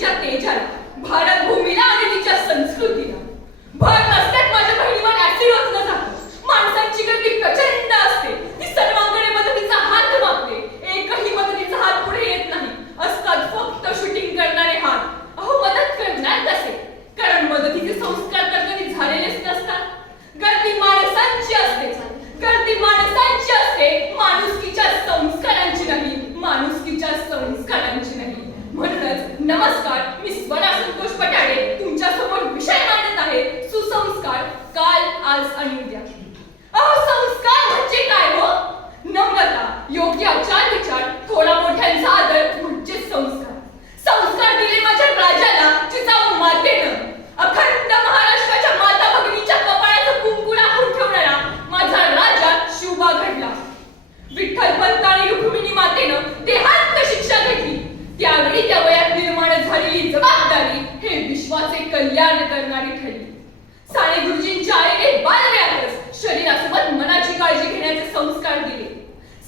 मातृभूमीच्या तेजाला, भारत भूमीला आणि तिच्या संस्कृतीला. भर नसत्यात माझ्या बहिणीवर ऍसिड ओतलं जातं. माणसांची गती प्रचंड असते. ती सर्वांकडे मदतीचा हात मागते. एकही मदतीचा हात पुढे येत नाही. असतात फक्त शूटिंग करणारे हात. अहो, मदत करणार कसे? कारण मदतीचे संस्कार तर कधी झालेलेच नसतात. गर्दी माणसांची असते. गर्दी माणसांची असते, माणुसकीच्या संस्कारांची नाही. माणुसकीच्या संस्कारांची नाही. म्हणूनच नमस्कार, मी स्वरा संतोष पटाडे तुमच्या समोर विषय मांडत आहे. सुसंस्कार, काल, आज आणि उद्या. अहो, संस्कार म्हणजे काय हो? नम्रता, योग्य आचार विचार, थोडा मोठ्यांचा आदर म्हणजे संस्कार. संस्कार दिले माझ्या राजाला, जिजाऊ मातेनं. अखंड महाराष्ट्राच्या माता भगिनीच्या कपाळाचं कुंकू राखून ठेवणारा माझा राजा शिवबा घडला. विठ्ठलपंत आणि रुक्मिणी मातेनं देहांत शिक्षा घेतली. त्यावेळी त्या वयात निर्माण झालेली जबाबदारी हे विश्वाचे कल्याण करणारी ठरली. साने गुरुजींच्या आईने बालवयातच शरीरासोबत मनाची काळजी घेण्याचे संस्कार दिले.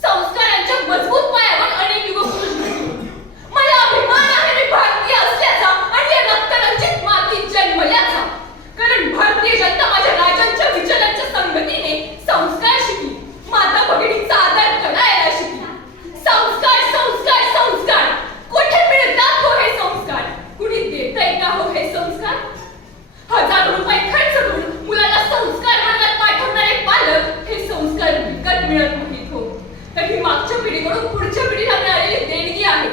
संस्कारांच्या मजबूत पायावर अनेक युगपुरुष घडले. मला अभिमान आहे मी भारतीय असल्याचा आणि या रक्तरंजित मातीत जन्मल्याचा. कारण भारतीय जनता माझ्या राजांच्या विचारांच्या संगतीने संस्कार शिकली. माता भगिनीचा आदर करायला शिकली. संस्कार, संस्कार, संस्कार. कुठे मिळतात हो हे संस्कार? कुणी देतंय का हो हे संस्कार? हजारो रुपये खर्च करून मुलाला संस्कार मार्गात पाठवणारे पालक हे संस्कार विकत मिळत नाहीत हो. तर ही मागच्या पिढीकडून पुढच्या पिढीला मिळालेली देणगी आहे.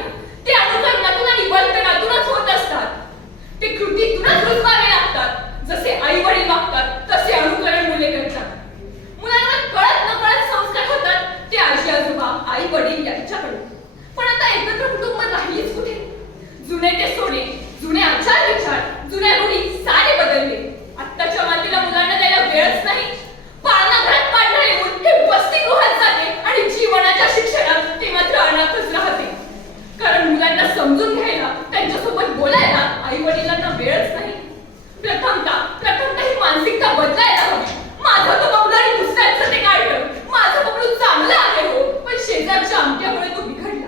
ते अनुकरणातून आणि वर्तनातूनच होत असतात. ते कृतीतूनच रुजवावे लागतात. जसे आई वडील वागतात तसे अनुकरण मुले करतात. मुलांवर कळत नकळत संस्कार होतात ते आजी आजोबा, आई वडील यांच्याकडे. पण आता एकत्र कुटुंब राहिलीच कुठे? जुने ते सोने, जुने आचार विचार, जुन्या रूढी सारे बदलले. आत्ताच्या मातीला मुलांना द्यायला वेळच नाही. पाळणा घरात पाडणारे मूल हे वसतिगृहात जाते आणि जीवनाच्या शिक्षणात ते मात्र अनाथच राहते. कारण मुलांना समजून घ्यायला, त्यांच्यासोबत बोलायला आई वडिलांना वेळच नाही. प्रथमतः ही मानसिकता बदलायला हवी. माझं तो बबलू आणि दुसऱ्याचं ते काढलं. माझं बबलू चांगलं आहे हो, पण शेजारच्या आमट्यामुळे तो बिघडला.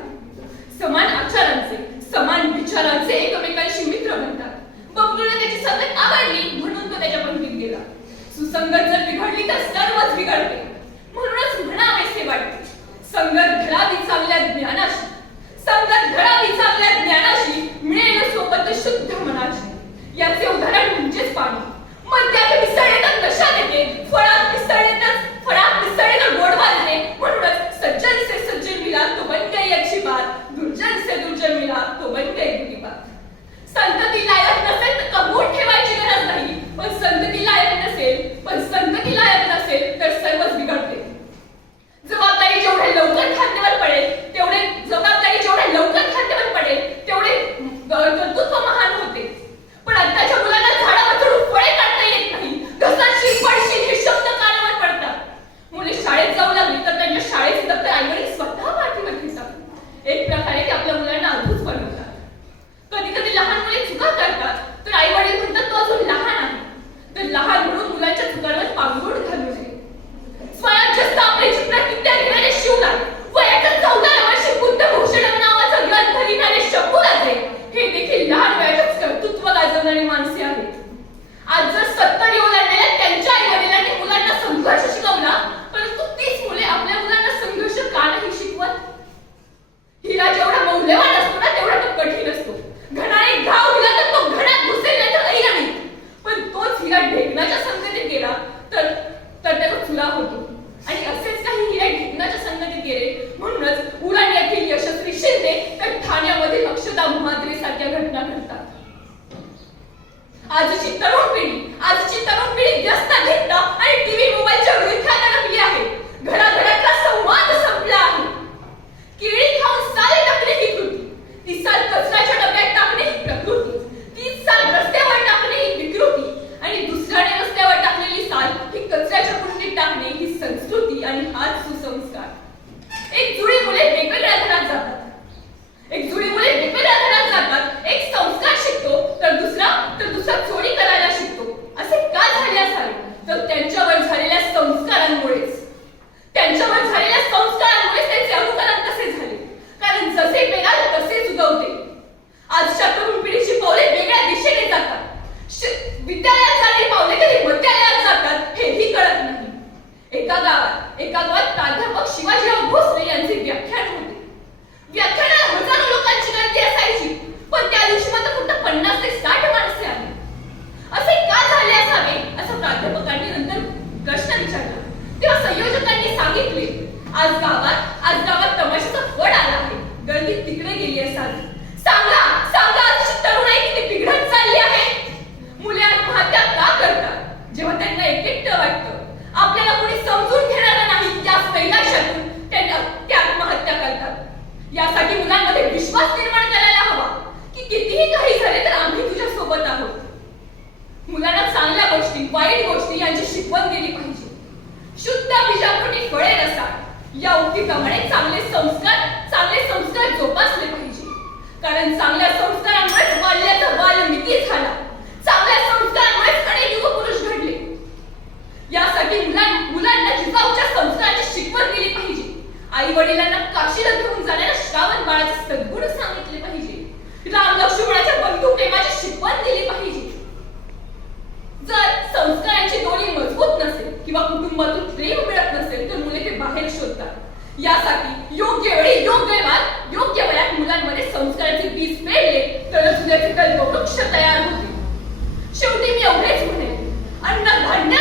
समान आचारांचे, समान विचारांचे एकमेकांशी मित्र बनतात. बबलूला त्याची संगत आवडली म्हणून तो त्याच्या पंक्तीत गेला. सुसंगत जर बिघडली तर सर्वच बिघडते. म्हणूनच म्हणावेसे वाटते, संगत घडावी चांगल्या ज्ञानाशी. संगत घडावी चांगल्या ज्ञानाशी, मिळेल सोबत शुद्ध मनाची. याचे उदाहरण म्हणजेच पाणी. मद्यात मिसळले तर नशा देते, फळात मिसळले तर गोडवा देते. म्हणूनच सज्जन से सज्जन मिला तो बन गई अच्छी बात, दुर्जन से दुर्जन मिला तो बन गई बुरी बात. संतती लायक नसेल तर कबूल ठेवायची गरज नाही. पण संतती लायक नसेल तर सर्वच बिघडते. जबाबदारी जेवढे लवकर खांद्यावर पडेल तेवढे विद्यालयात जाणारी पावले कधी मध्यालयात जातात हेही कळत नाही. एका गावात प्राध्यापक शिवाजीराव भोसले यांचे व्याख्यान होते. व्याख्यानाला हजारो लोकांची गर्दी असायची, पण त्या दिवशी मात्र फक्त 50 ते 60 माणसे आली. असे का झाले असावे असं प्राध्यापकांनी नंतर प्रश्न विचारला. तेव्हा संयोजकांनी सांगितले, आज गावात तमाशाचा फड आला आहे, गर्दी तिकडे गेली असावी. सांगा आजची तरुणाई किती बिघडत चालली आहे. मुले आत्महत्या का करतात जेव्हा त्यांना एकटं वाटतं, आपल्याला कोणी समजून घेणारं नाही, या नैराश्यातून त्या आत्महत्या करतात. यासाठी मुलांमध्ये विश्वास निर्माण करायला हवा की कितीही काही झाले तर आम्ही तुझ्या सोबत आहोत. मुलांना चांगल्या गोष्टी वाईट गोष्टी यांची शिकवण दिली पाहिजे. शुद्ध बीजापोटी फळे रसाळ या उक्तीप्रमाणे चांगले संस्कार जोपासले पाहिजे. कारण चांगल्या संस्कारांमुळेच बाल्याचा बालमिती झाला. चांगल्या संस्कारांमुळेच अनेक युगपुरुष घडले. यासाठी मुलांना जिजाऊच्या संस्काराची शिकवण दिली पाहिजे. आई वडिलांना काशीला घेऊन जाण्याला श्रावण बाळाचे सद्गुण सांगितले पाहिजे. राम लक्ष्मणाच्या बंधू प्रेमाची शिकवण दिली पाहिजे. जर संस्कारांची दोरी मजबूत नसेल किंवा कुटुंबातून प्रेम मिळत नसेल तर मुले ते बाहेर शोधतात. यासाठी योग्य वेळी योग्य वयात मुलांमध्ये संस्काराचे बीज पेरले तरच उद्याचे कल्पवृक्ष तयार होते. शेवटी मी एवढेच म्हणेन, अन्न धान्य